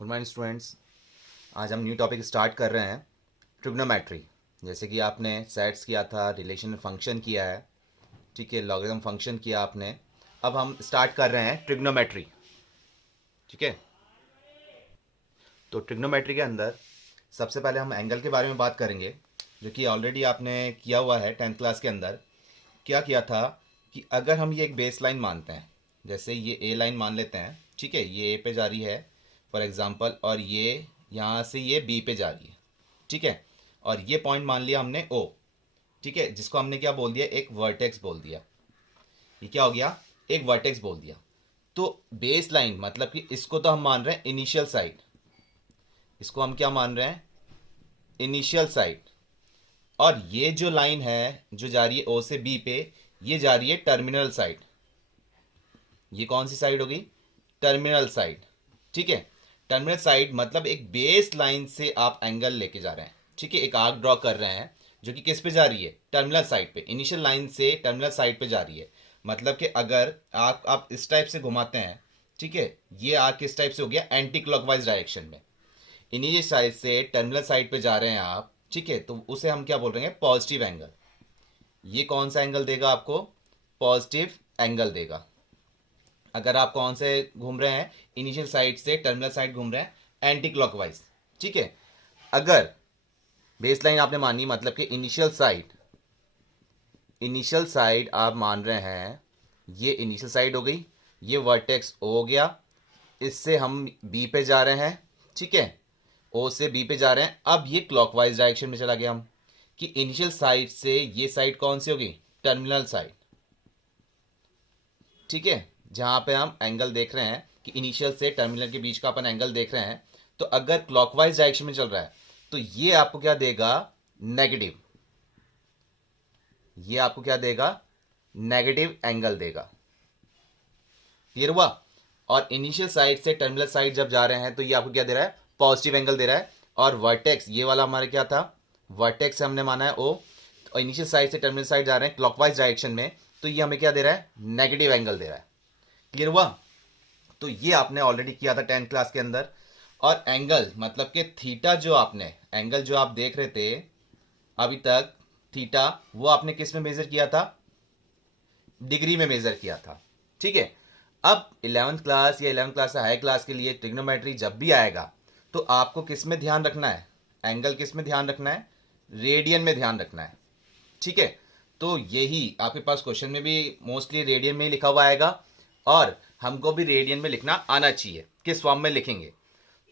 Good morning students. आज हम new topic start कर रहे हैं, ट्रिग्नोमेट्री। जैसे कि आपने सेट्स किया था, रिलेशन फंक्शन किया है, ठीक है, लॉगरिथम फंक्शन किया आपने। अब हम स्टार्ट कर रहे हैं ट्रिग्नोमेट्री, ठीक है। तो ट्रिग्नोमेट्री के अंदर सबसे पहले हम एंगल के बारे में बात करेंगे, जो कि ऑलरेडी आपने किया हुआ है 10th क्लास के अंदर। क्या किया था कि अगर हम ये एक बेस लाइन मानते हैं, जैसे ये ए लाइन मान लेते हैं, ठीक है, ये ए पे जा रही है फॉर एग्जांपल, और ये यहाँ से ये बी पे जा रही है, ठीक है, और ये पॉइंट मान लिया हमने ओ, ठीक है, जिसको हमने क्या बोल दिया, एक वर्टेक्स बोल दिया। ये क्या हो गया, एक वर्टेक्स बोल दिया। तो बेस लाइन मतलब कि इसको तो हम मान रहे हैं इनिशियल साइड, इसको हम क्या मान रहे हैं, इनिशियल साइड। और ये जो लाइन है जो जा रही है ओ से बी पे, ये जा रही है टर्मिनल साइड। ये कौन सी साइड होगी, टर्मिनल साइड, ठीक है। टर्मिनल साइड मतलब एक बेस लाइन से आप एंगल लेके जा रहे हैं, ठीक है, एक आर्क ड्रॉ कर रहे हैं जो कि किस पे जा रही है, टर्मिनल साइड पे, इनिशियल लाइन से टर्मिनल साइड पे जा रही है। मतलब कि अगर आप इस टाइप से घुमाते हैं, ठीक है, ये आर्क किस टाइप से हो गया, एंटी क्लॉकवाइज डायरेक्शन में, इनिशियल साइड से टर्मिनल साइड पे जा रहे हैं आप, ठीक है, तो उसे हम क्या बोल रहे हैं, पॉजिटिव एंगल। ये कौन सा एंगल देगा आपको, पॉजिटिव एंगल देगा। अगर आप कौन से घूम रहे हैं, इनिशियल साइड से टर्मिनल साइड घूम रहे हैं, एंटी क्लॉकवाइज, ठीक है। अगर बेस लाइन आपने मानी, मतलब कि इनिशियल साइड आप मान रहे हैं, ये इनिशियल साइड हो गई, ये वर्टेक्स ओ हो गया, इससे हम बी पे जा रहे हैं, ठीक है, ओ से बी पे जा रहे हैं। अब ये क्लॉकवाइज डायरेक्शन में चला गया हम, कि इनिशियल साइड से ये साइड कौन सी होगी, टर्मिनल साइड, ठीक है, जहां पे हम एंगल देख रहे हैं कि इनिशियल से टर्मिनल के बीच का अपन एंगल देख रहे हैं। तो अगर क्लॉकवाइज डायरेक्शन में चल रहा है तो ये आपको क्या देगा, नेगेटिव। ये आपको क्या देगा, नेगेटिव एंगल देगा। क्लियर हुआ। और इनिशियल साइड से टर्मिनल साइड जब जा रहे हैं तो ये आपको क्या दे रहा है, पॉजिटिव एंगल दे रहा है। और वर्टेक्स ये वाला हमारे क्या था, वर्टेक्स से हमने माना है ओ, और इनिशियल साइड से टर्मिनल साइड जा रहे हैं क्लॉकवाइज डायरेक्शन में, तो ये हमें क्या दे रहा है, नेगेटिव एंगल दे रहा है। क्लियर हुआ। तो ये आपने ऑलरेडी किया था 10th क्लास के अंदर। और एंगल मतलब कि थीटा, जो आपने एंगल जो आप देख रहे थे अभी तक, थीटा, वो आपने किस में मेजर किया था, डिग्री में मेजर किया था, ठीक है। अब 11th क्लास या 11th क्लास से हाई क्लास के लिए ट्रिग्नोमेट्री जब भी आएगा तो आपको किस में ध्यान रखना है, एंगल किस में ध्यान रखना है, रेडियन में ध्यान रखना है, ठीक है। तो यही आपके पास क्वेश्चन में भी मोस्टली रेडियन में ही लिखा हुआ आएगा, और हमको भी रेडियन में लिखना आना चाहिए, किस फॉर्म में लिखेंगे।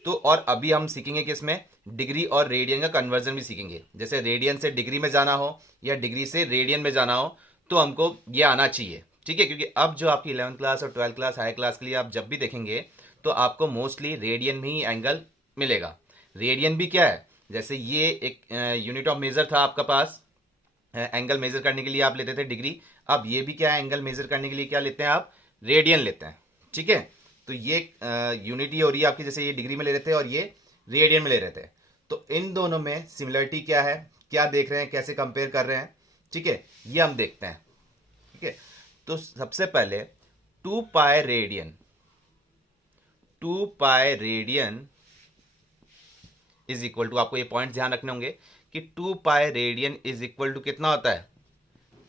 तो और अभी हम सीखेंगे किस में, डिग्री और रेडियन का कन्वर्जन भी सीखेंगे। जैसे रेडियन से डिग्री में जाना हो या डिग्री से रेडियन में जाना हो तो हमको ये आना चाहिए, ठीक है। क्योंकि अब जो आपकी 11th क्लास और 12th क्लास हाई क्लास के लिए आप जब भी देखेंगे तो आपको मोस्टली रेडियन में ही एंगल मिलेगा। रेडियन भी क्या है, जैसे ये एक यूनिट ऑफ मेजर था आपका पास, एंगल मेजर करने के लिए आप लेते थे डिग्री। अब ये भी क्या है, एंगल मेजर करने के लिए क्या लेते हैं आप, रेडियन लेते हैं, ठीक है। तो ये यूनिट ही हो रही है आपकी, जैसे ये डिग्री में ले रहे थे और ये रेडियन में ले रहे थे। तो इन दोनों में सिमिलरिटी क्या है, क्या देख रहे हैं, कैसे कंपेयर कर रहे हैं, ठीक है, ये हम देखते हैं, ठीक है। तो सबसे पहले 2 pi radian is equal to, आपको ये पॉइंट ध्यान रखने होंगे कि 2 pi radian is equal to कितना होता है,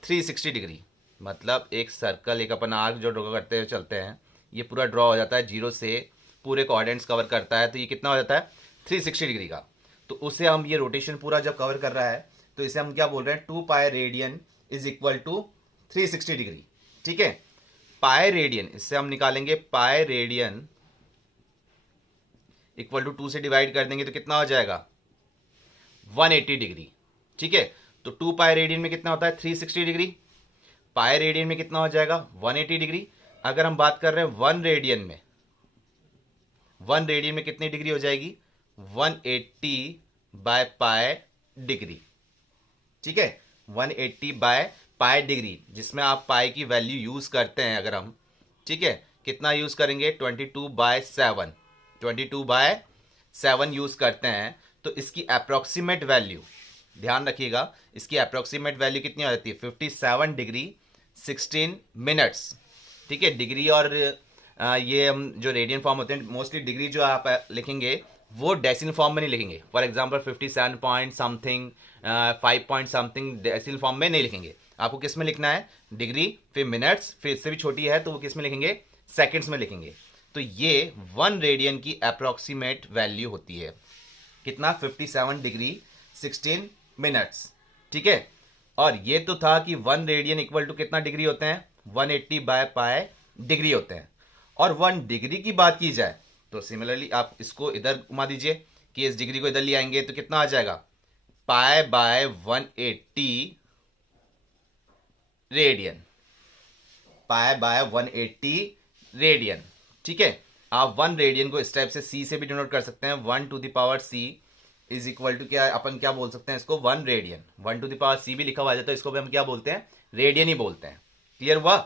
360 डिग्री। मतलब एक सर्कल, एक अपन आर्क जो ड्रॉ करते हुए चलते हैं, ये पूरा ड्रॉ हो जाता है जीरो से, पूरे कोऑर्डिनेट्स कवर करता है, तो ये कितना हो जाता है, 360 डिग्री का। तो उसे हम, ये रोटेशन पूरा जब कवर कर रहा है तो इसे हम क्या बोल रहे हैं, 2 pi radian is equal to 360 degree, ठीक है। पाई रेडियन, इससे हम निकालेंगे पाई रेडियन इक्वल टू 2 से डिवाइड कर देंगे तो कितना हो जाएगा, 180 डिग्री, ठीक है। तो 2 पाई रेडियन में कितना होता है, 360 डिग्री, पाई रेडियन में कितना हो जाएगा, 180 डिग्री। अगर हम बात कर रहे हैं 1 रेडियन में कितनी डिग्री हो जाएगी, 180 बाय पाई डिग्री, ठीक है, 180 बाय पाई डिग्री, जिसमें आप पाई की वैल्यू यूज करते हैं अगर हम, ठीक है, कितना यूज करेंगे, 22/7 यूज करते हैं। तो इसकी अप्रोक्सीमेट वैल्यू, ध्यान रखिएगा, इसकी अप्रोक्सीमेट वैल्यू कितनी आ जाती है, 57 डिग्री 16 मिनट्स, ठीक है। डिग्री और ये हम जो रेडियन फॉर्म होते हैं मोस्टली डिग्री जो आप लिखेंगे वो डेसिमल फॉर्म में नहीं लिखेंगे। For example 57 point something 5 point something decimal form में नहीं लिखेंगे। आपको किस में लिखना है? डिग्री, फिर मिनट्स, फिर इससे भी छोटी है तो वो किस में लिखेंगे? सेकंड्स में लिखेंगे। तो ये 1 रेडियन की अप्रोक्सीमेट वैल्यू होती है। कितना? 57 डिग्री 16 मिनट्स। ठीक है। और ये तो था कि 1 रेडियन इक्वल टू कितना डिग्री होते हैं? 180 बाय पाई डिग्री होते हैं। और 1 डिग्री की बात की जाए तो सिमिलरली आप इसको इधर घुमा दीजिए कि इस डिग्री को इधर ले आएंगे तो कितना आ जाएगा? पाई by 180 radian. Pi by 180 radian. ठीक है। आप 1 रेडियन को इस टाइप से सी से भी डिनोट कर सकते हैं। 1 to the power c is equal to क्या? अपन क्या बोल सकते हैं इसको? 1 radian. 1 to the power c भी लिखा हुआ है तो इसको भी हम क्या बोलते हैं? रेडियन ही बोलते हैं। क्लियर हुआ?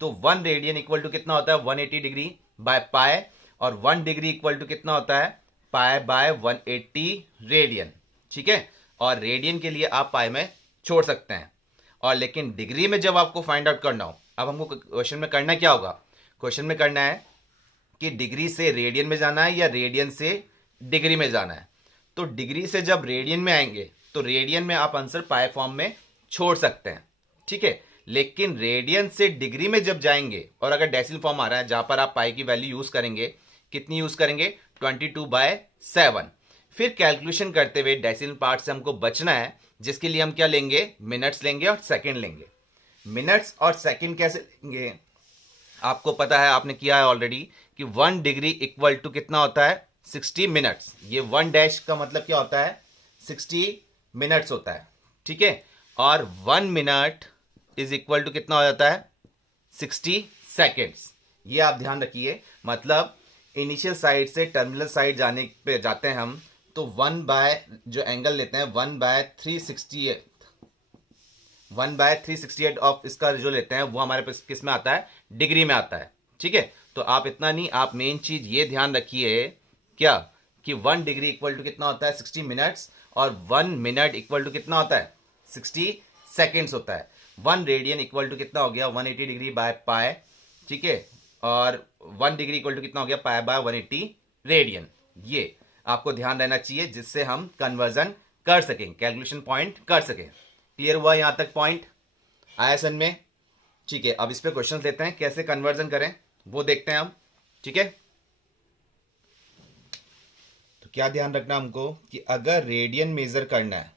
तो 1 रेडियन इक्वल टू कितना होता है? 180 डिग्री बाय पाई। और 1 डिग्री इक्वल टू कितना होता है? Pi by 180 radian. ठीक है। और रेडियन के लिए आप पाई में छोड़ सकते हैं। और लेकिन डिग्री में जब आपको फाइंड आउट करना हो, अब हमको क्वेश्चन में करना क्या होगा? क्वेश्चन में करना है कि डिग्री से रेडियन में जाना है या रेडियन से डिग्री में जाना है। तो डिग्री से जब रेडियन में आएंगे तो रेडियन में आप आंसर पाई फॉर्म में छोड़ सकते हैं। ठीक है। लेकिन रेडियन से डिग्री में जब जाएंगे और अगर डेसिमल फॉर्म आ रहा है जहां पर आप पाई की वैल्यू यूज करेंगे, कितनी यूज करेंगे? 22/7। फिर कैलकुलेशन करते हुए डेसिमल पार्ट से हमको बचना है, जिसके लिए हम क्या लेंगे? मिनट्स लेंगे और सेकंड लेंगे। मिनट्स और सेकंड कैसे लेंगे? आपको पता है, आपने किया है ऑलरेडी कि 1 डिग्री इक्वल टू कितना होता है? 60 मिनट्स। ये 1 डैश का मतलब क्या होता है? 60 मिनट्स होता है। ठीक है। और 1 मिनट इज इक्वल टू कितना हो जाता है? 60 सेकेंड्स। ये आप ध्यान रखिए। मतलब इनिशियल साइड से टर्मिनल साइड जाने पे जाते हैं हम तो 1 बाय जो एंगल लेते हैं 1/368 1/368 ऑफ इसका जो लेते हैं वो हमारे पास किस में आता है? डिग्री में आता है। ठीक है। तो आप इतना नहीं, आप मेन चीज ये ध्यान रखिए क्या कि 1 डिग्री इक्वल टू कितना होता है? 60 मिनट्स। और 1 मिनट इक्वल टू कितना होता है? 60 सेकेंड्स होता है। 1 रेडियन इक्वल टू कितना हो गया? 180 डिग्री बाय पाई। ठीक है। और 1 डिग्री इक्वल टू कितना हो गया? पाई बाय 180 रेडियन। ये आपको ध्यान रहना चाहिए जिससे हम कन्वर्जन कर सकें, कैलकुलेशन पॉइंट कर सकें। क्लियर हुआ यहां तक पॉइंट? आया सन में? ठीक है। अब इस पे क्वेश्चन लेते हैं, कैसे कन्वर्जन करें वो देखते हैं हम। ठीक है। तो क्या ध्यान रखना हमको कि अगर रेडियन मेजर करना है,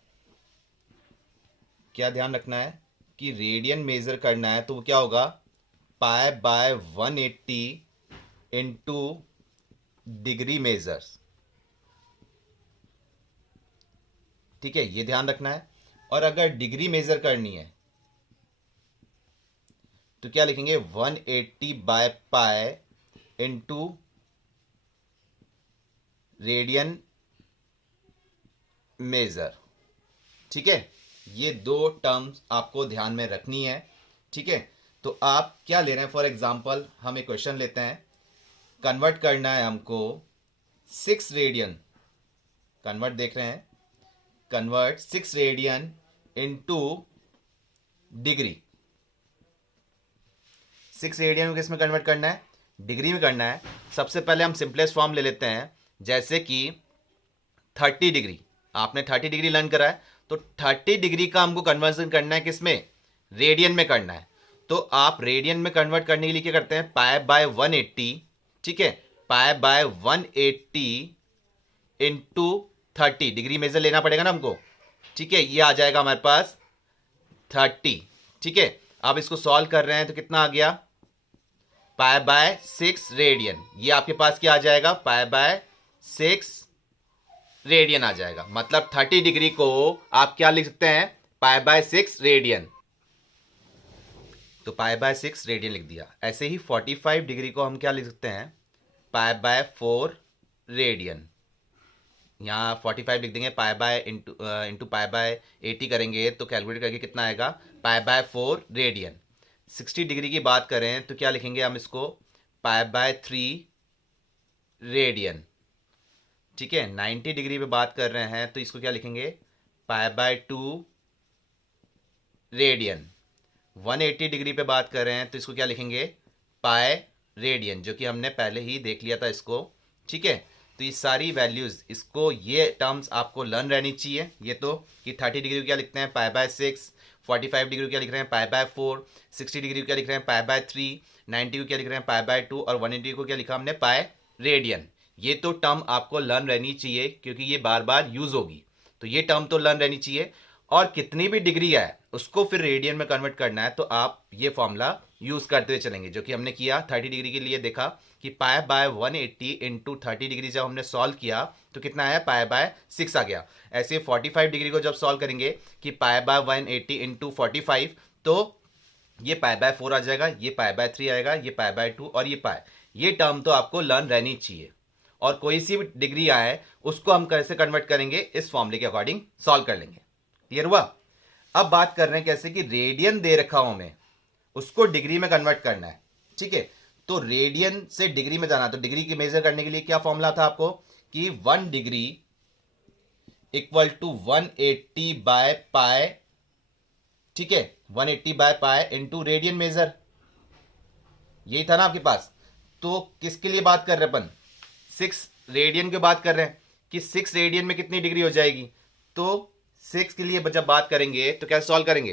क्या ध्यान रखना है कि रेडियन मेजर करना है तो वो क्या होगा? पाई बाय 180 इंटू डिग्री मेजर्स। ठीक है। ये ध्यान रखना है। और अगर डिग्री मेजर करनी है तो क्या लिखेंगे? 180 by pi into radian major. ठीक है। ये 2 टर्म्स आपको ध्यान में रखनी है। ठीक है। तो आप क्या ले रहे हैं? फॉर एग्जांपल हम एक क्वेश्चन लेते हैं, कन्वर्ट करना है हमको 6 रेडियन। कन्वर्ट देख रहे हैं, convert 6 radian into degree. 6 radian को किसमें कन्वर्ट करना है? डिग्री में करना है। सबसे पहले हम सिंपलेस्ट फॉर्म ले लेते हैं, जैसे कि 30 डिग्री। आपने 30 डिग्री लर्न करा है तो 30 डिग्री का हमको कन्वर्जन करना है किसमें? रेडियन में करना है। तो आप रेडियन में कन्वर्ट करने के लिए क्या करते हैं? Pi by 180। ठीक है। Pi by 180 into 30 degree measure लेना पड़ेगा ना हमको। ठीक है। ये आ जाएगा हमारे पास 30। ठीक है। अब इसको सॉल्व कर रहे हैं तो कितना आ गया? Pi by 6 radian. ये आपके पास क्या आ जाएगा? पाई बाय 6 रेडियन आ जाएगा। मतलब 30 डिग्री को आप क्या लिख सकते हैं? Pi bye 6 radian. तो पाई बाय 6 रेडियन लिख दिया। ऐसे ही 45 डिग्री को हम क्या लिख सकते हैं? Pi bye 4 radian. यहाँ 45 लिख देंगे, pi by into pi by 80 करेंगे तो कैलकुलेट करके कितना आएगा? Pi by 4 radian. 60 डिग्री की बात करें तो क्या लिखेंगे हम इसको? Pi by 3 radian. ठीक है। 90 डिग्री पे बात कर रहे हैं तो इसको क्या लिखेंगे? Pi by 2 radian. 180 डिग्री पे बात कर रहे हैं तो इसको क्या लिखेंगे? पाई रेडियन, जो कि हमने पहले ही देख लिया था इसको। ठीक है, तो ये सारी वैल्यूज़, इसको ये टर्म्स आपको लर्न रहनी चाहिए। ये तो कि 30 डिग्री को क्या लिखते हैं, पाई/6, 45 डिग्री को क्या लिख रहे हैं, पाई/4, 60 डिग्री को क्या लिख रहे हैं, पाई/3, 90 को क्या लिख रहे हैं, पाई/2, और 180 को क्या लिखा हमने, पाई रेडियन। ये तो टर्म आपको लर्न रहनी चाहिए क्योंकि ये बार बार यूज होगी, तो ये टर्म तो लर्न रहनी चाहिए। और कितनी भी डिग्री है उसको फिर रेडियन में कन्वर्ट करना है, तो आप ये फॉर्मूला यूज करते हुए चलेंगे, जो कि हमने किया 30 डिग्री के लिए। देखा कि पाई/180 इंटू 30 डिग्री जब हमने सॉल्व किया तो कितना आया, पाई/6 आ गया। ऐसे 45 डिग्री को जब सॉल्व करेंगे कि पाई/180 इंटू 45, तो ये पाई/4 आ जाएगा, ये पाई/3 आएगा, ये पाई/2 और ये पाई। ये टर्म तो आपको लर्न रहनी चाहिए। और कोई सी भी डिग्री आए उसको हम कैसे कन्वर्ट करेंगे, इस फॉर्मूले के अकॉर्डिंग सॉल्व कर लेंगे। क्लियर हुआ? अब बात कर रहे हैं कैसे कि रेडियन दे रखा हूं हमें, उसको डिग्री में कन्वर्ट करना है। ठीक है, तो रेडियन से डिग्री में जाना, तो डिग्री की मेजर करने के लिए क्या फॉर्मूला था आपको कि 1 degree equal to 180 by pi. ठीक है, 180 by pi into radian measure, यही था ना आपके पास। तो किसके लिए बात कर रहे हैं अपन, 6 रेडियन की बात कर रहे हैं कि 6 रेडियन में कितनी डिग्री हो जाएगी। तो 6 के लिए जब बात करेंगे तो कैसे सॉल्व करेंगे,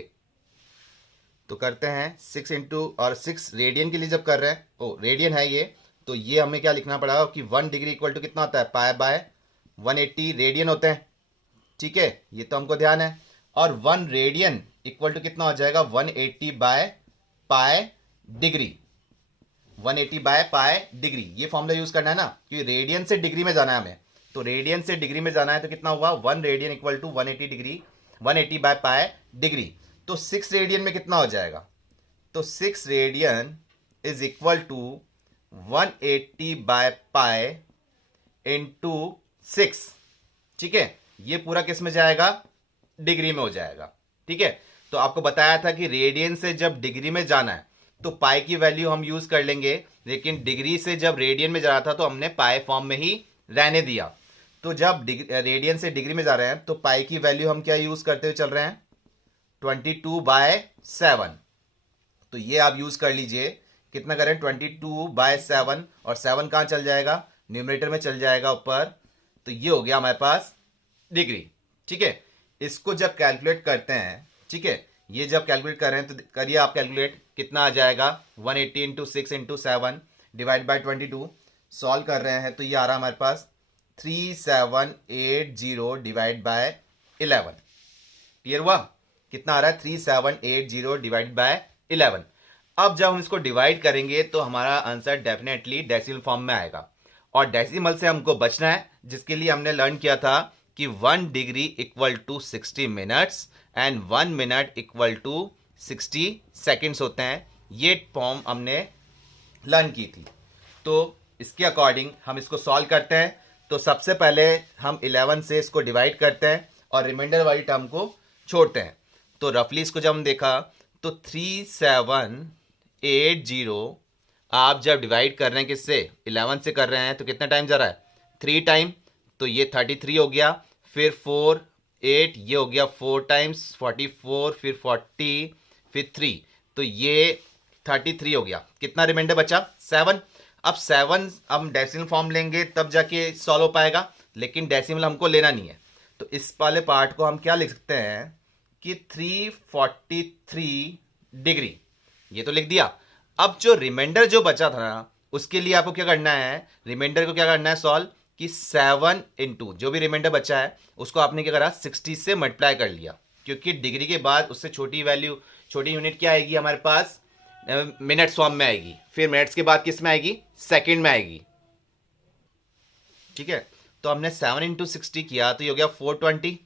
तो करते हैं 6 इंटू, और 6 रेडियन के लिए जब कर रहे हैं, ओ रेडियन है ये, तो ये हमें क्या लिखना पड़ेगा कि 1 डिग्री इक्वल टू कितना होता है, पाई/180 रेडियन होते हैं। ठीक है, ये तो हमको ध्यान है। और 1 रेडियन इक्वल टू कितना हो जाएगा, 180 by pi degree, 180 by pi degree. ये फॉर्मूला यूज करना है ना, क्योंकि रेडियन से डिग्री में जाना है हमें। तो रेडियन से डिग्री में जाना है तो कितना हुआ, 1 radian equal to 180 degree, 180 by pi degree. तो 6 रेडियन में कितना हो जाएगा, तो 6 radian is equal to 180 by pi into 6। ठीक है, ये पूरा किस में जाएगा, डिग्री में हो जाएगा। ठीक है, तो आपको बताया था कि रेडियन से जब डिग्री में जाना है तो पाई की वैल्यू हम यूज कर लेंगे, लेकिन डिग्री से जब रेडियन में जा रहा था तो हमने पाई फॉर्म में ही रहने दिया। तो जब रेडियन से डिग्री में जा रहे हैं तो पाई की वैल्यू हम क्या यूज करते हुए चल रहे हैं, 22/7। तो ये आप यूज कर लीजिए, कितना करें, 22/7, और 7 कहां चल जाएगा, न्यूमरेटर में चल जाएगा ऊपर। तो ये हो गया हमारे पास डिग्री। ठीक है, इसको जब कैलकुलेट करते हैं, ठीक है, ये जब कैलकुलेट कर रहे हैं तो करिए आप कैलकुलेट, कितना आ जाएगा, 180 into 6 into 7 divide by 22। Solve कर रहे हैं तो ये आ रहा है हमारे पास 3780 डिवाइड बाय 11। क्लियर हुआ? कितना आ रहा है, 3780 डिवाइड बाय 11। अब जब हम इसको डिवाइड करेंगे तो हमारा आंसर डेफिनेटली डेसिमल फॉर्म में आएगा, और डेसिमल से हमको बचना है, जिसके लिए हमने लर्न किया था कि 1 degree equal to 60 minutes and 1 minute equal to 60 seconds होते हैं। ये फॉर्म हमने लर्न की थी। तो इसके अकॉर्डिंग हम इसको सॉल्व करते हैं। तो सबसे पहले हम 11 से इसको डिवाइड करते हैं और रिमाइंडर वाली टर्म को छोड़ते हैं। तो रफली इसको जब हम देखा तो 3780 आप जब डिवाइड कर रहे हैं किससे, 11 से कर रहे हैं, तो कितना टाइम जा रहा है, 3 टाइम। तो ये 33 हो गया, फिर 4 8, ये हो गया 4 टाइम्स 44, फिर 40, फिर 3, तो ये 33 हो गया। कितना रिमाइंडर बचा, 7। अब 7 हम डेसिमल फॉर्म लेंगे तब जाके सॉल्व हो पाएगा, लेकिन डेसिमल हमको लेना नहीं है। तो इस वाले पार्ट को हम क्या लिख सकते हैं कि 343 डिग्री, ये तो लिख दिया। अब जो रिमाइंडर जो बचा था ना, उसके लिए आपको क्या करना है, रिमाइंडर को क्या करना है सॉल्व, कि 7 इंटू जो भी रिमाइंडर बचा है उसको आपने क्या करा, 60 से मल्टीप्लाई कर लिया, क्योंकि डिग्री के बाद उससे छोटी वैल्यू, छोटी यूनिट क्या आएगी हमारे पास, मिनट्स फॉर्म में आएगी। फिर मिनट्स के बाद किस में आएगी, सेकंड में आएगी। ठीक है, तो हमने 7 इंटू 60 किया तो ये हो गया 420।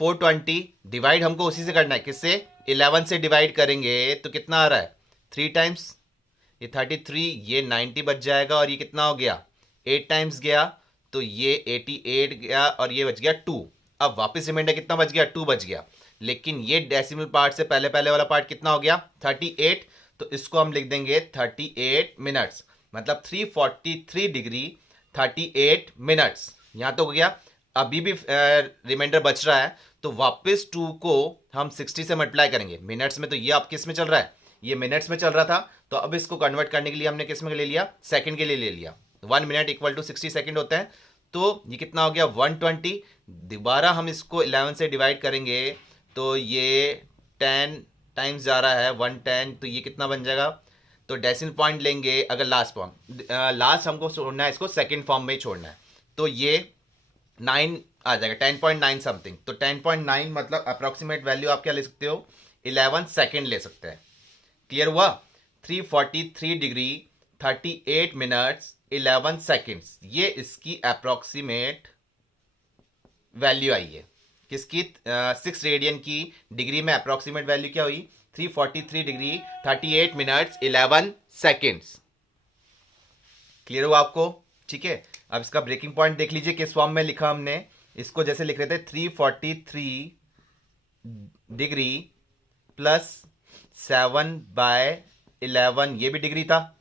420 डिवाइड हमको उसी से करना है, किससे, 11 से डिवाइड करेंगे तो कितना आ रहा है, 3 टाइम्स, ये 33, ये 90 बच जाएगा, और ये कितना हो गया, 8 टाइम्स गया, तो ये 88 गया, और ये बच गया 2। अब वापस रिमाइंडर कितना बच गया, 2 बच गया। लेकिन ये डेसिमल पार्ट से पहले पहले वाला पार्ट कितना हो गया, 38। तो इसको हम लिख देंगे 38 मिनट्स, मतलब 343 डिग्री 38 मिनट्स। यहाँ तो हो गया। अभी भी रिमाइंडर बच रहा है, तो वापस 2 को हम 60 से मल्टीप्लाई करेंगे। मिनट्स में तो ये आप किस में चल रहा है, ये मिनट्स में चल रहा था, तो अब इसको कन्वर्ट करने के लिए हमने किस में ले लिया, सेकंड के लिए ले लिया। 1 मिनट इक्वल टू 60 सेकंड होता है, तो ये कितना हो गया 120। दोबारा हम इसको 11 से डिवाइड करेंगे तो ये 10 टाइम्स जा रहा है 110, तो ये कितना बन जाएगा, तो डेसिमल पॉइंट लेंगे अगर लास्ट फॉर्म, लास्ट हमको छोड़ना है, इसको सेकंड फॉर्म में ही छोड़ना है, तो ये 9 आ जाएगा, 10.9 समथिंग। तो 10.9 मतलब अप्रोक्सीमेट वैल्यू आप क्या ले सकते हो, 11 सेकेंड ले सकते हैं। क्लियर हुआ, 343 डिग्री 38 मिनट्स 11 सेकेंड्स, ये इसकी अप्रोक्सीमेट वैल्यू आई है। किसकी, 6 रेडियन की डिग्री में अप्रोक्सीमेट वैल्यू क्या हुई, 343 डिग्री 38 मिनट्स 11 सेकेंड्स। क्लियर हुआ आपको, ठीक है। अब इसका ब्रेकिंग पॉइंट देख लीजिए किस फॉर्म में लिखा हमने, इसको जैसे लिख रहे थे 343 डिग्री प्लस 7/11, ये भी डिग्री था,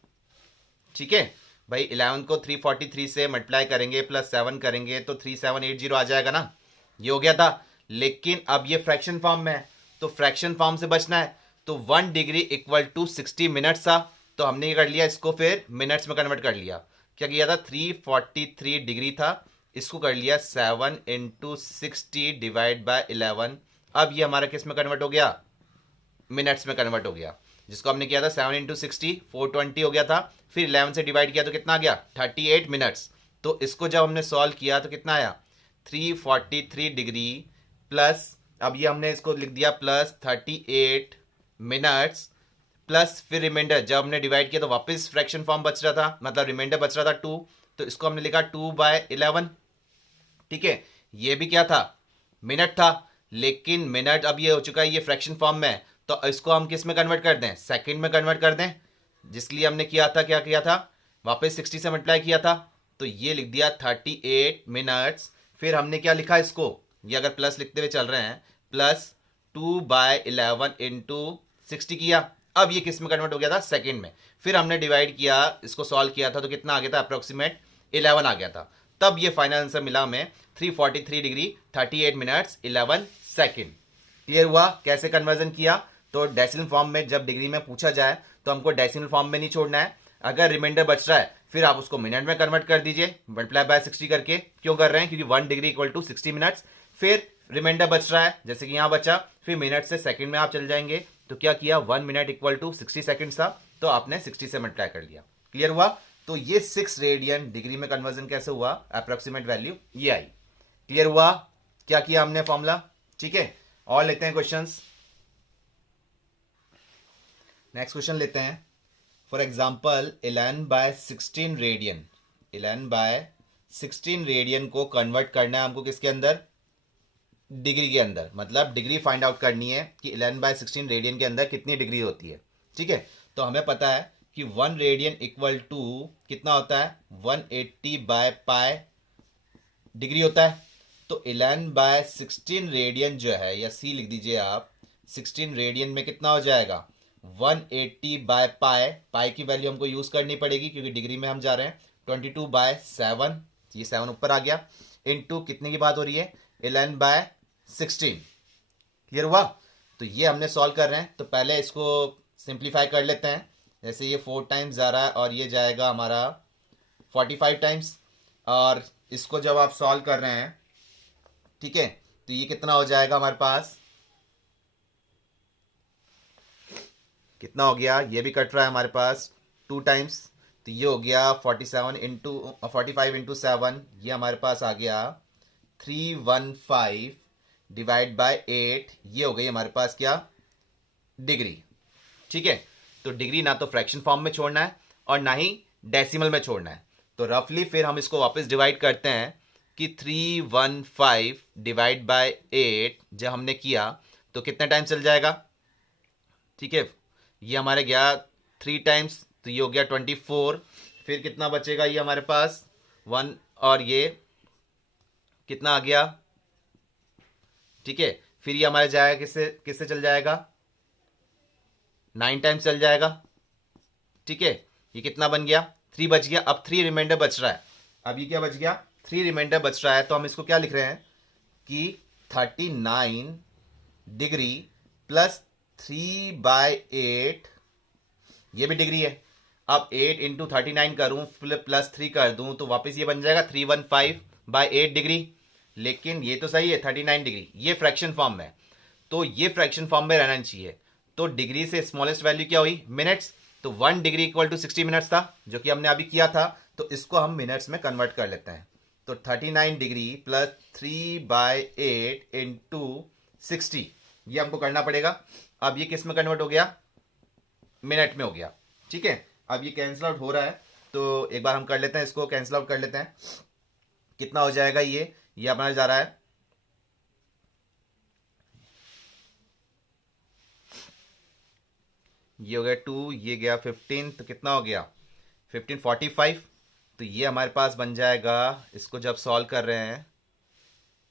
ठीक है भाई। 11 को 343 से मल्टीप्लाई करेंगे प्लस 7 करेंगे तो 3780 आ जाएगा ना, ये हो गया था। लेकिन अब ये फ्रैक्शन फॉर्म में है, तो फ्रैक्शन फॉर्म से बचना है, तो 1 डिग्री इक्वल टू 60 मिनट्स था, तो हमने ये कर लिया, इसको फिर मिनट्स में कन्वर्ट कर लिया। क्या किया था, 343 डिग्री था, इसको कर लिया 7 इंटू 60 डिवाइड बाय 11। अब ये हमारा किस में कन्वर्ट हो गया, मिनट्स में कन्वर्ट हो गया, जिसको हमने किया था 7 इंटू 60 420 हो गया था, फिर 11 से डिवाइड किया तो कितना आ गया 38 मिनट्स। तो इसको जब हमने सॉल्व किया तो कितना आया 343 डिग्री प्लस, अब ये हमने इसको लिख दिया प्लस 38 मिनट्स प्लस फिर रिमाइंडर, जब हमने डिवाइड किया तो वापस फ्रैक्शन फॉर्म बच रहा था, मतलब रिमाइंडर बच रहा था 2, तो इसको हमने लिखा 2/11, ठीक है। ये भी क्या था, मिनट था, लेकिन मिनट अब ये हो चुका है, ये फ्रैक्शन फॉर्म में है, तो इसको हम किस में कन्वर्ट कर दें, सेकंड में कन्वर्ट कर दें, जिसके लिए हमने किया था, क्या किया था, वापस 60 से मल्टीप्लाई किया था, तो ये लिख दिया 38 मिनट्स। फिर हमने क्या लिखा इसको, ये अगर प्लस लिखते हुए चल रहे हैं, प्लस 2/11 इंटू 60 किया, अब ये किस में कन्वर्ट हो गया था, सेकंड में। फिर हमने डिवाइड किया, इसको सॉल्व किया था तो कितना आ गया था, अप्रोक्सीमेट 11 आ गया था। तब ये फाइनल आंसर मिला हमें 343 डिग्री 38 मिनट्स 11 सेकेंड। क्लियर हुआ कैसे कन्वर्जन किया, तो डेसिमल फॉर्म में जब डिग्री में पूछा जाए तो हमको डेसिमल फॉर्म में नहीं छोड़ना है, अगर रिमाइंडर बच रहा है फिर आप उसको मिनट में कन्वर्ट कर दीजिए मल्टीप्लाई बाय 60 करके। क्यों कर रहे हैं, क्योंकि 1 डिग्री इक्वल टू 60 मिनट्स, फिर रिमाइंडर बच रहा है जैसे कि यहाँ बचा, फिर मिनट से सेकंड में आप चल जाएंगे, तो क्या किया 1 मिनट इक्वल टू 60 सेकंड था, तो आपने 60 से मल्टीप्लाई कर लिया। क्लियर हुआ, तो ये 6 रेडियन डिग्री में कन्वर्जन कैसे हुआ, अप्रोक्सीमेट वैल्यू ये आई। क्लियर हुआ, क्या किया हमने फॉर्मूला, ठीक है। और लेते हैं क्वेश्चंस, नेक्स्ट क्वेश्चन लेते हैं। फॉर एग्जांपल 11/16 रेडियन, 11/16 रेडियन को कन्वर्ट करना है हमको किसके अंदर, डिग्री के अंदर, मतलब डिग्री फाइंड आउट करनी है कि 11/16 रेडियन के अंदर कितनी डिग्री होती है, ठीक है। तो हमें पता है कि 1 रेडियन इक्वल टू कितना होता है 180/पाई डिग्री होता है। तो 11/16 रेडियन जो है, या सी लिख दीजिए आप, 16 रेडियन में कितना हो जाएगा 180/पाई, पाई की वैल्यू हमको यूज करनी पड़ेगी क्योंकि डिग्री में हम जा रहे हैं, 22/7, ये 7 ऊपर आ गया, इनटू कितने की बात हो रही है 11/16। क्लियर हुआ, तो ये हमने सॉल्व कर रहे हैं, तो पहले इसको सिंप्लीफाई कर लेते हैं। जैसे ये 4 टाइम्स जा रहा है और ये जाएगा हमारा 45 टाइम्स, और इसको जब आप सॉल्व कर रहे हैं, ठीक है, तो ये कितना हो जाएगा हमारे पास, कितना हो गया, ये भी कट रहा है हमारे पास 2 टाइम्स, तो ये हो गया 45 इंटू 7, ये हमारे पास आ गया 315 डिवाइड बाय 8, ये हो गई हमारे पास क्या, डिग्री, ठीक है। तो डिग्री ना तो फ्रैक्शन फॉर्म में छोड़ना है और ना ही डेसिमल में छोड़ना है, तो रफली फिर हम इसको वापस डिवाइड करते हैं कि 315 डिवाइड बाय 8 जब हमने किया तो कितने टाइम चल जाएगा, ठीक है, ये हमारे गया 3 टाइम्स, तो ये हो गया 24, फिर कितना बचेगा ये हमारे पास 1, और ये कितना आ गया, ठीक है, फिर ये हमारे जाएगा किससे किससे चल जाएगा 9 टाइम्स चल जाएगा, ठीक है। ये कितना बन गया 3 बच गया, अब 3 रिमाइंडर बच रहा है, अब ये क्या बच गया 3 रिमाइंडर बच रहा है, तो हम इसको क्या लिख रहे हैं कि 39 डिग्री प्लस 3/8 ये भी डिग्री है। अब 8 इंटू 39 करूँ प्लस 3 कर दूँ तो वापस ये बन जाएगा 315/8 डिग्री। लेकिन ये तो सही है 39 डिग्री, ये फ्रैक्शन फॉर्म में, तो ये फ्रैक्शन फॉर्म में रहना चाहिए। तो डिग्री से स्मॉलेस्ट वैल्यू क्या हुई, मिनट्स। तो 1 डिग्री इक्वल टू 60 मिनट्स था, जो कि हमने अभी किया था। तो इसको हम मिनट्स में कन्वर्ट कर लेते हैं। तो 39 डिग्री प्लस 3/8 इंटू 60, ये हमको करना पड़ेगा। अब ये किस में कन्वर्ट हो गया, मिनट में हो गया। ठीक है, अब ये कैंसिल आउट हो रहा है, तो एक बार हम कर लेते हैं, इसको कैंसिल आउट कर लेते हैं। कितना हो जाएगा ये अपना जा रहा है ये हो गया 2, ये गया 15, तो कितना हो गया 1545। तो ये हमारे पास बन जाएगा, इसको जब सॉल्व कर रहे हैं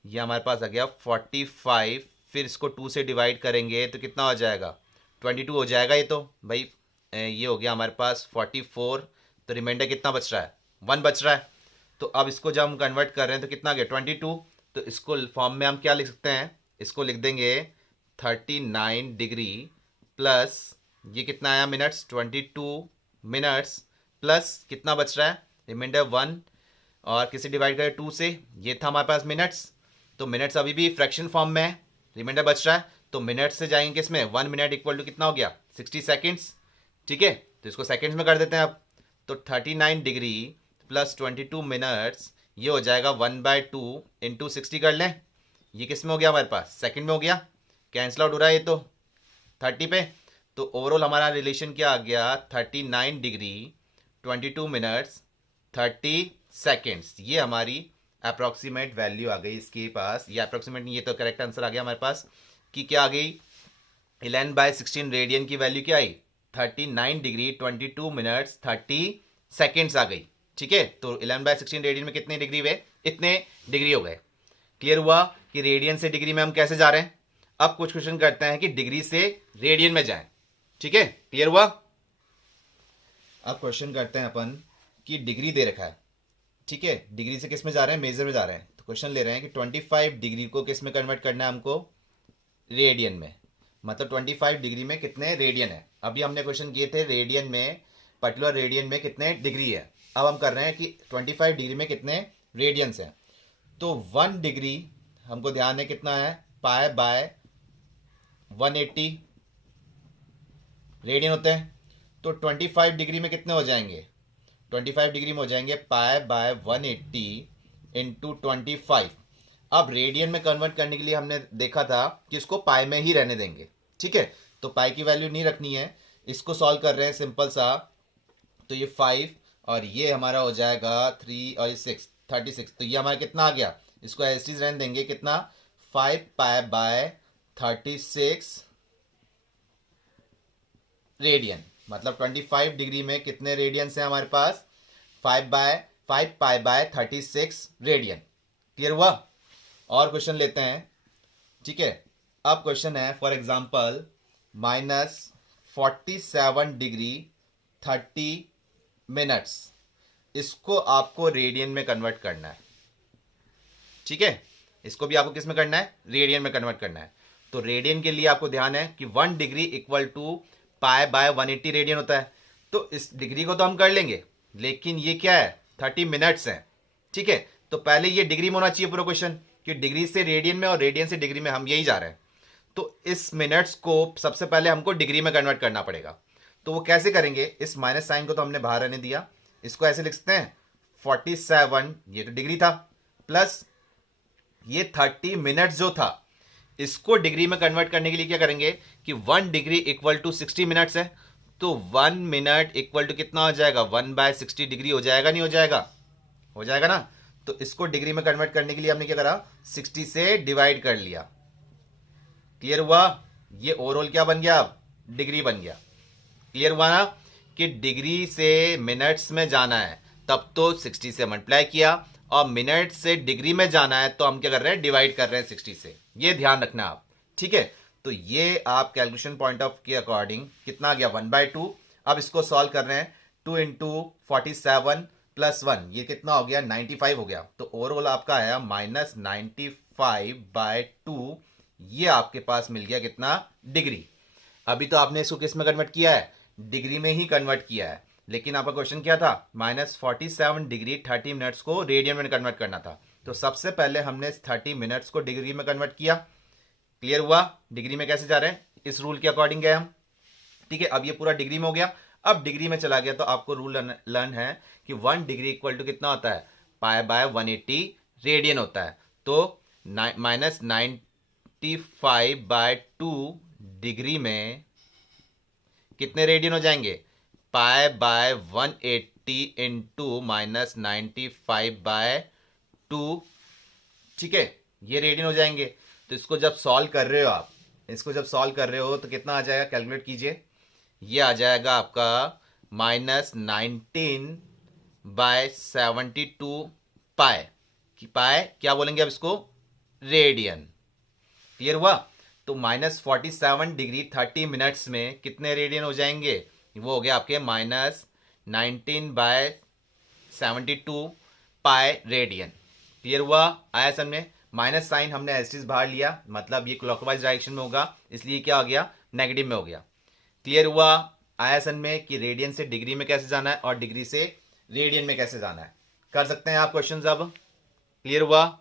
ये हमारे पास आ गया 45, फिर इसको 2 से डिवाइड करेंगे तो कितना हो जाएगा 22 हो जाएगा। ये तो भाई ये हो गया हमारे पास 44, तो रिमाइंडर कितना बच रहा है 1 बच रहा है। तो अब इसको जब हम कन्वर्ट कर रहे हैं तो कितना आ गया 22। तो इसको फॉर्म में हम क्या लिख सकते हैं, इसको लिख देंगे 39 डिग्री प्लस ये कितना आया मिनट्स 22 मिनट्स प्लस कितना बच रहा है रिमाइंडर 1, और किसे डिवाइड करें 2 से, ये था हमारे पास मिनट्स। तो मिनट्स अभी भी फ्रैक्शन फॉर्म में है, रिमाइंडर बच रहा है, तो मिनट्स से जाएंगे किसमें 1 मिनट इक्वल टू कितना हो गया 60 सेकेंड्स। ठीक है, तो इसको सेकेंड्स में कर देते हैं अब। तो 39 डिग्री प्लस 22 मिनट्स, ये हो जाएगा 1/2 इंटू 60 कर लें, ये किस में हो गया हमारे पास सेकेंड में हो गया, कैंसिल आउट हो रहा है ये तो 30 पे। तो ओवरऑल हमारा रिलेशन क्या आ गया 39 डिग्री 22 मिनट्स 30 सेकेंड्स, ये हमारी अप्रॉक्सीमेट वैल्यू आ गई इसके पास। ये अप्रॉक्सीमेट नहीं, ये तो करेक्ट आंसर आ गया हमारे पास कि क्या आ गई 11/16 रेडियन की वैल्यू क्या आई 39 डिग्री 22 मिनट्स 30 सेकेंड्स आ गई। ठीक है, तो 11/16 रेडियन में कितने डिग्री हुए, इतने डिग्री हो गए। क्लियर हुआ कि रेडियन से डिग्री में हम कैसे जा रहे हैं। अब कुछ क्वेश्चन करते हैं कि डिग्री से रेडियन में जाएं। ठीक है, क्लियर हुआ। अब क्वेश्चन करते हैं अपन कि डिग्री दे रखा है, ठीक है, डिग्री से किस में जा रहे हैं, मेजर में जा रहे हैं। तो क्वेश्चन ले रहे हैं कि 25 डिग्री को किस में कन्वर्ट करना है हमको, रेडियन में। मतलब 25 डिग्री में कितने रेडियन है। अभी हमने क्वेश्चन किए थे रेडियन में, पर्टिकुलर रेडियन में कितने डिग्री है। अब हम कर रहे हैं कि 25 डिग्री में कितने रेडियंस हैं। तो 1 डिग्री हमको ध्यान है कितना है, π/180 रेडियन होते हैं। तो 25 डिग्री में कितने हो जाएंगे, 25 डिग्री में हो जाएंगे π/180 इंटू 25। अब रेडियन में कन्वर्ट करने के लिए हमने देखा था कि इसको पाई में ही रहने देंगे। ठीक है, तो पाई की वैल्यू नहीं रखनी है। इसको सॉल्व कर रहे हैं सिंपल सा, तो ये 5 और ये हमारा हो जाएगा 3 और 6 36। तो ये हमारा कितना आ गया, इसको एज इट रहने देंगे कितना 5π/36 रेडियन। मतलब 25 डिग्री में कितने रेडियंस हैं हमारे पास 5π/36 रेडियन। क्लियर हुआ। और क्वेश्चन लेते हैं। ठीक है, अब क्वेश्चन है फॉर एग्जांपल -47 डिग्री 30 मिनट्स, इसको आपको रेडियन में कन्वर्ट करना है। ठीक है, इसको भी आपको किस में करना है, रेडियन में कन्वर्ट करना है। तो रेडियन के लिए आपको ध्यान है कि 1 डिग्री इक्वल टू π/180 रेडियन होता है। तो इस डिग्री को तो हम कर लेंगे, लेकिन ये क्या है 30 मिनट्स है। ठीक है, तो पहले ये डिग्री में होना चाहिए पूरा क्वेश्चन, कि डिग्री से रेडियन में और रेडियन से डिग्री में, हम यही जा रहे हैं। तो इस मिनट्स को सबसे पहले हमको डिग्री में कन्वर्ट करना पड़ेगा। तो वो कैसे करेंगे, इस माइनस साइन को तो हमने बाहर रहने दिया, इसको ऐसे लिख सकते हैं 47, ये तो डिग्री था, प्लस ये 30 मिनट्स जो था, इसको डिग्री में कन्वर्ट करने के लिए क्या करेंगे कि 1 डिग्री इक्वल टू 60 मिनट्स है। तो 1 मिनट इक्वल टू कितना हो जाएगा 1/60 डिग्री हो जाएगा, नहीं हो जाएगा, हो जाएगा ना। तो इसको डिग्री में कन्वर्ट करने के लिए हमने क्या करा 60 से डिवाइड कर लिया। क्लियर हुआ, ये ओवरऑल क्या बन गया, अब डिग्री बन गया। क्लियर हुआ ना कि डिग्री से मिनट्स में जाना है तब तो 60 से मल्टीप्लाई किया, और मिनट से डिग्री में जाना है तो हम क्या कर रहे हैं, डिवाइड कर रहे हैं 60 से। ये ध्यान रखना आप। ठीक है, तो ये आप कैलकुलेशन पॉइंट ऑफ के अकॉर्डिंग कितना आ गया 1/2। अब इसको सॉल्व कर रहे हैं, 2 इंटू 47 प्लस 1, ये कितना हो गया 95 हो गया। तो ओवरऑल आपका आया -95/2, ये आपके पास मिल गया कितना डिग्री। अभी तो आपने इसको किस में कन्वर्ट किया है, डिग्री में ही कन्वर्ट किया है, लेकिन आपका क्वेश्चन क्या था, -47 डिग्री 30 मिनट्स को रेडियन में कन्वर्ट करना था। तो सबसे पहले हमने 30 मिनट्स को डिग्री में कन्वर्ट किया। क्लियर हुआ? डिग्री में कैसे जा रहे हैं, इस रूल के अकॉर्डिंग गए हम। ठीक है, अब ये पूरा डिग्री में हो गया। अब डिग्री में चला गया तो आपको रूल लर्न है कि 1 डिग्री इक्वल टू कितना होता है, π/180 रेडियन होता है। तो -95/2 डिग्री में कितने रेडियन हो जाएंगे, π/180 इंटू -95/2। ठीक है, ये रेडियन हो जाएंगे। तो इसको जब सॉल्व कर रहे हो आप, इसको जब सॉल्व कर रहे हो तो कितना आ जाएगा, कैलकुलेट कीजिए। ये आ जाएगा आपका -19/72 पाई कि पाई क्या बोलेंगे अब इसको, रेडियन। क्लियर हुआ? तो -47 डिग्री 30 मिनट्स में कितने रेडियन हो जाएंगे, वो हो गया आपके -19/72 पाई रेडियन। क्लियर हुआ? आया समझ में? माइनस साइन हमने एज इट इज बाहर लिया, मतलब ये क्लॉकवाइज डायरेक्शन में होगा, इसलिए क्या हो गया, नेगेटिव में हो गया। क्लियर हुआ? आया समझ में कि रेडियन से डिग्री में कैसे जाना है और डिग्री से रेडियन में कैसे जाना है। कर सकते हैं आप क्वेश्चंस अब। क्लियर हुआ?